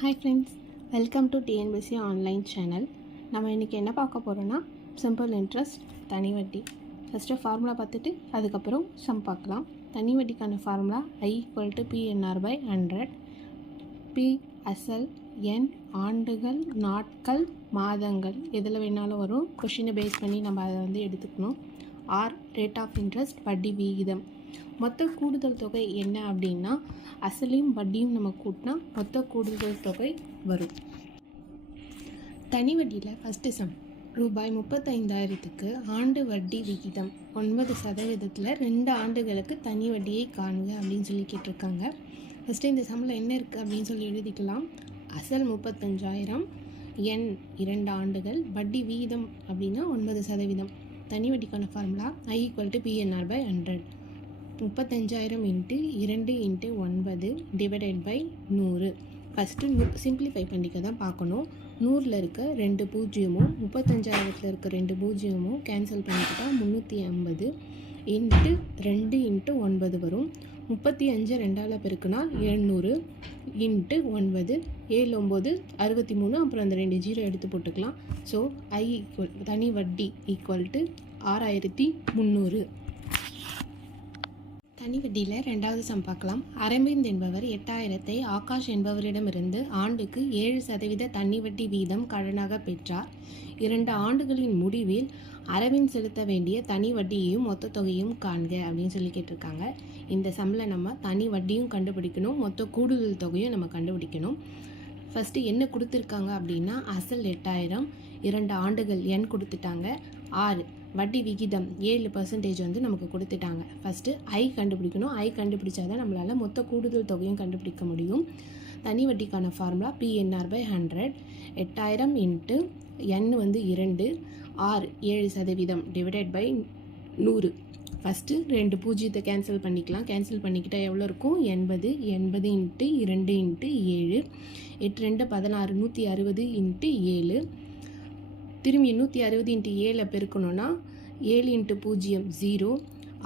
Hi friends, welcome to TNPSC online channel. நம்ம இன்றைக்கி என்ன பார்க்க போகிறோன்னா சிம்பிள் இன்ட்ரெஸ்ட், தனி வட்டி. ஃபஸ்ட்டு ஃபார்முலா பார்த்துட்டு அதுக்கப்புறம் சம் பார்க்கலாம். தனி வட்டிக்கான ஃபார்முலா I = PNR/100. P அசல், N ஆண்டுகள், நாட்கள், மாதங்கள் எதில் வேணாலும் வரும். கொஷினை பேஸ் பண்ணி நம்ம அதை எடுத்துக்கணும். R ரேட் ஆஃப் இன்ட்ரெஸ்ட், வட்டி விகிதம். மொத்த கூடுதல் தொகை என்ன அப்படின்னா அசலையும் வட்டியும் நம்ம கூட்டினா மொத்த கூடுதல் தொகை வரும். தனி வட்டியில் ஃபஸ்ட்டு சம் ரூபாய் 35,000க்கு ஆண்டு வட்டி விகிதம் 9% 2 ஆண்டுகளுக்கு தனி வட்டியை காணுங்க அப்படின்னு சொல்லி கேட்டிருக்காங்க. ஃபஸ்ட்டு இந்த சம்மில் என்ன இருக்குது அப்படின்னு சொல்லி எழுதிக்கலாம். அசல் 35,000, N 2 ஆண்டுகள், வட்டி விகிதம் அப்படின்னா 9%. தனி வட்டிக்கான formula I = PNR/100. 35,000 × 2 × 9 / 100. First simplify பண்ணிக்க தான் பார்க்கணும். 100ல் இருக்க 2 பூஜ்ஜியமும் 35,000ல் இருக்க 2 பூஜ்ஜியமும் கேன்சல் பண்ணிக்கிட்டால் 350 × 2 × 9 வரும். 35 2ஆல் பெருக்குனா 700 × 9, 7 9 63, அப்புறம் அந்த 2 0 எடுத்து போட்டுக்கலாம். ஸோ தனி வட்டி = 6,300. தனி வட்டியில் ரெண்டாவது சம் பார்க்கலாம். அரவிந்த் என்பவர் 8,000ஐ ஆகாஷ் என்பவரிடமிருந்து ஆண்டுக்கு 7% தனி வட்டி வீதம் கடனாக பெற்றார். 2 ஆண்டுகளின் முடிவில் அரவிந்த் செலுத்த வேண்டிய தனி வட்டியையும் மொத்த தொகையும் காண்க அப்படின்னு சொல்லி கேட்டிருக்காங்க. இந்த சம்மில் நம்ம தனி வட்டியும் கண்டுபிடிக்கணும், மொத்த கூடுதல் தொகையும் நம்ம கண்டுபிடிக்கணும். ஃபஸ்ட்டு என்ன கொடுத்துருக்காங்க அப்படின்னா அசல் 8,000, 2 ஆண்டுகள் N கொடுத்துட்டாங்க, 6 வட்டி விகிதம் 7% நமக்கு கொடுத்துட்டாங்க. ஃபஸ்ட்டு I கண்டுபிடிக்கணும். I கண்டுபிடிச்சா தான் நம்மளால் மொத்த கூடுதல் தொகையும் கண்டுபிடிக்க முடியும். தனி வட்டிக்கான formula PNR/100. 8,000 × N 2, R 7% / 100. First 2 பூஜ்ஜியத்தை கேன்சல் பண்ணிக்கலாம். கேன்சல் பண்ணிக்கிட்டால் எவ்வளோ இருக்கும்? 80 × 2 × 7, 8 2 16, 160 × 7. திரும்பி 160 × 7 பெருக்கணும்னா 7 × 0 0,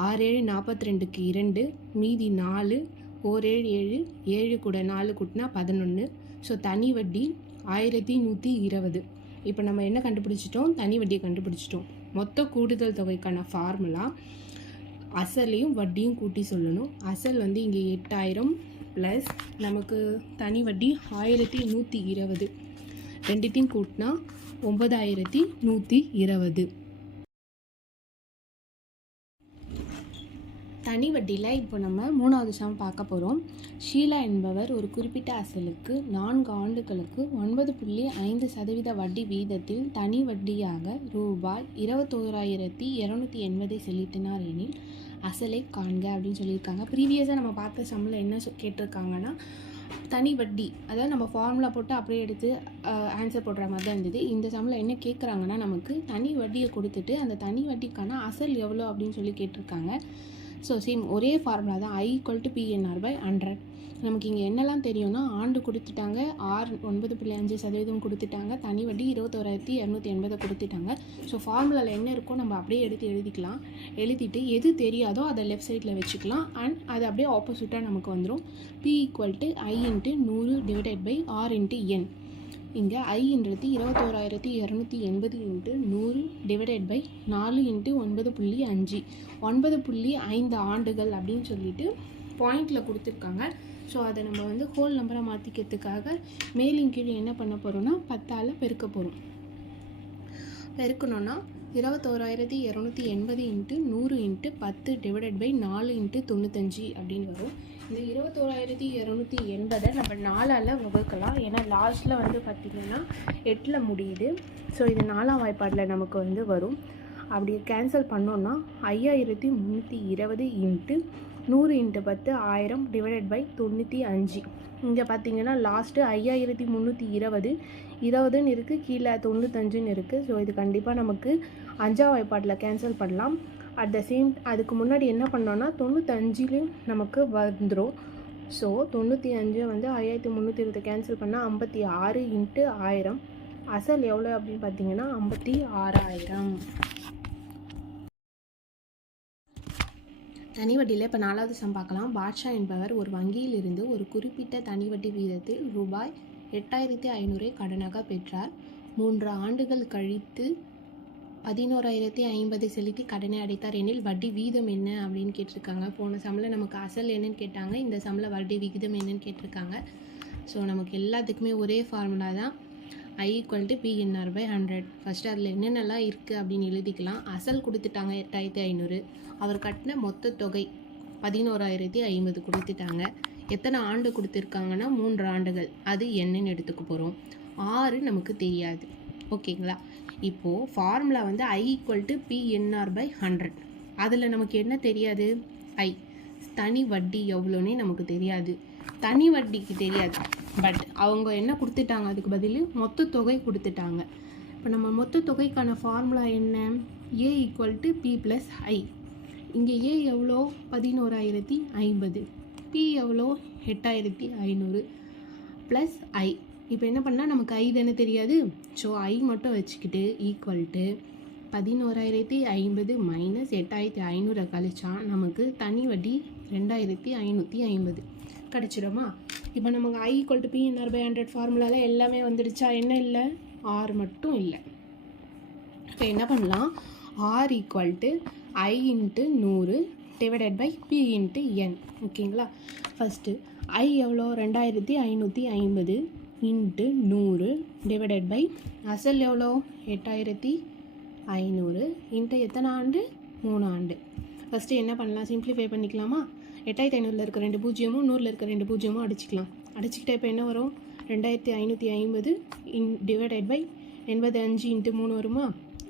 6 7 42க்கு 2, மீதி 4, 1 7 7, 7 கூட 4 கூட்டினா 11. ஸோ தனி வட்டி 1,120. இப்போ நம்ம என்ன கண்டுபிடிச்சிட்டோம்? தனி வட்டியை கண்டுபிடிச்சிட்டோம். மொத்த கூடுதல் தொகைக்கான ஃபார்முலா அசலையும் வட்டியும் கூட்டி சொல்லணும். அசல் இங்கே 8,000 ப்ளஸ் நமக்கு தனி வட்டி 1,120. ரெண்டுத்தையும் கூட்டினா 9,120. தனி வட்டியில் இப்போ நம்ம மூணாவது சம் பார்க்க போகிறோம். ஷீலா என்பவர் ஒரு குறிப்பிட்ட அசலுக்கு 4 ஆண்டுகளுக்கு 9.5% வட்டி வீதத்தில் தனி வட்டியாக ரூபாய் 21,280 செலுத்தினார் எனில் அசலை காண்க அப்படின்னு சொல்லியிருக்காங்க. ப்ரீவியஸாக நம்ம பார்த்த சம்மில் என்ன கேட்டிருக்காங்கன்னா தனி வட்டி, அதாவது நம்ம ஃபார்முலா போட்டு அப்படியே எடுத்து ஆன்சர் போடுற மாதிரி தான் இருந்தது. இந்த சம்மில் என்ன கேட்குறாங்கன்னா நமக்கு தனி வட்டியை கொடுத்துட்டு அந்த தனி வட்டிக்கான அசல் எவ்வளோ அப்படின்னு சொல்லி கேட்டிருக்காங்க. ஸோ சேம் ஒரே ஃபார்முலா தான். I = PNR/100. நமக்கு இங்கே என்னெல்லாம் தெரியும்னா ஆண்டு கொடுத்துட்டாங்க, R 9.5% கொடுத்துட்டாங்க, தனி வட்டி 21,280 கொடுத்துட்டாங்க. ஸோ ஃபார்முலாவில் என்ன இருக்கோ நம்ம அப்படியே எடுத்து எழுதிக்கலாம். எழுதிட்டு எது தெரியாதோ அதை லெஃப்ட் சைடில் வச்சுக்கலாம். அண்ட் அது அப்படியே ஆப்போசிட்டாக நமக்கு வந்துடும். P = I × 100 / R × N. இங்கே ஐன்றது 21,280 × 100 / 4 × 9.5. 9.5 ஆண்டுகள் அப்படின்னு சொல்லிட்டு பாயிண்டில் கொடுத்துருக்காங்க. ஸோ அதை நம்ம ஹோல் நம்பரை மாற்றிக்கிறதுக்காக மேலும் கீழே என்ன பண்ண போகிறோம்னா 10ஆல் பெருக்க போகிறோம். பெருக்கணும்னா 21,280 × 100 × 10 / 4 × 95 அப்படின்னு வரும். இந்த 21,280 நம்ம 4ஆல் வகுக்கலாம். ஏன்னா லாஸ்ட்டில் பார்த்திங்கன்னா 8ல் முடியுது. ஸோ இது 4ஆம் வாய்ப்பாடில் நமக்கு வரும். அப்படி கேன்சல் பண்ணோன்னா 5,320 × 100 × 10 1000 / 95. இங்கே பார்த்திங்கன்னா லாஸ்ட்டு 5,320 20ன்னு இருக்குது, கீழே 95ன்னு இருக்குது. ஸோ இது கண்டிப்பாக நமக்கு 5ஆம் வாய்ப்பாடில் கேன்சல் பண்ணலாம். அட் த சேம் அதுக்கு முன்னாடி என்ன பண்ணோன்னா 95லையும் நமக்கு வந்துடும். ஸோ 95 5,320 கேன்சல் பண்ணால் 56 × 1000. அசல் எவ்வளோ அப்படின்னு பார்த்தீங்கன்னா 56,000. தனி வட்டியில் இப்போ 4வது சம் பார்க்கலாம். பாட்ஷா என்பவர் ஒரு வங்கியில் இருந்து ஒரு குறிப்பிட்ட தனி வட்டி வீதத்தில் ரூபாய் 8500 கடனாக பெற்றார். 3 ஆண்டுகள் கழித்து 11,050 செலுத்தி கடனை அடைத்தார் எனில் வட்டி வீதம் என்ன அப்படின்னு கேட்டிருக்காங்க. போன சம்மில் நமக்கு அசல் என்னன்னு கேட்டாங்க, இந்த சம்மில் வட்டி விகிதம் என்னன்னு கேட்டிருக்காங்க. ஸோ நமக்கு எல்லாத்துக்குமே ஒரே ஃபார்முலா தான், I = PNR/100. ஃபஸ்ட்டு அதில் என்னென்னலாம் இருக்குது அப்படின்னு எழுதிக்கலாம். அசல் கொடுத்துட்டாங்க 8500, அவர் கட்டின மொத்த தொகை 11,050 கொடுத்துட்டாங்க. எத்தனை ஆண்டு கொடுத்துருக்காங்கன்னா 3 ஆண்டுகள், அது என்னன்னு எடுத்துக்க போகிறோம். 6 நமக்கு தெரியாது. ஓகேங்களா? இப்போது ஃபார்முலா வந்து I = PNR/100. அதில் நமக்கு என்ன தெரியாது? I தனி வட்டி எவ்வளோன்னே நமக்கு தெரியாது. தனி வட்டிக்கு தெரியாது, பட் அவங்க என்ன கொடுத்துட்டாங்க, அதுக்கு பதில் மொத்த தொகை கொடுத்துட்டாங்க. இப்போ நம்ம மொத்த தொகைக்கான ஃபார்முலா என்ன? A = P + I. இங்கே A எவ்வளோ? 11,050. P எவ்வளோ? 8,500 ப்ளஸ் I. இப்போ என்ன பண்ணால் நமக்கு I தானே தெரியாது. ஸோ I மட்டும் வச்சுக்கிட்டு = 11,050 மைனஸ் 8,500 கழிச்சா நமக்கு தனி வட்டி 2,550 கிடச்சிடுமா? இப்போ நமக்கு I = PNR/100 ஃபார்முலாவில் எல்லாமே வந்துடுச்சா? என்ன இல்லை? R மட்டும் இல்லை. இப்போ என்ன பண்ணலாம்? R = I × 100 / P × N. ஓகேங்களா? ஃபஸ்ட்டு I எவ்வளோ? 2,550 × 100 / அசல் எவ்வளோ? 8,500 × எத்தனை ஆண்டு? 3 ஆண்டு. ஃபஸ்ட்டு என்ன பண்ணலாம்? சிம்பிளிஃபை பண்ணிக்கலாமா? 8,500 இருக்க 2 பூஜ்ஜியமும் 100 இருக்க 2 பூஜ்ஜியமும் அடிச்சிக்கலாம். அடிச்சுக்கிட்டே இப்போ என்ன வரும்? 2,550 / 85 × 3 வருமா?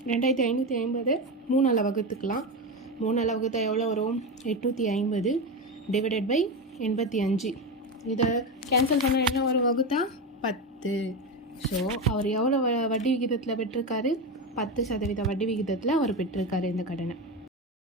2,550 3ஆல் வகுத்துக்கலாம். 3ஆல் வகுத்தா எவ்வளோ வரும்? 850 / 85. இதை கேன்சல் பண்ணால் என்ன வரும்? வகுத்தா 10. ஸோ அவர் எவ்வளோ வட்டி விகிதத்தில் பெற்றிருக்காரு? 10% வட்டி விகிதத்தில் அவர் பெற்றிருக்காரு இந்த கடனை.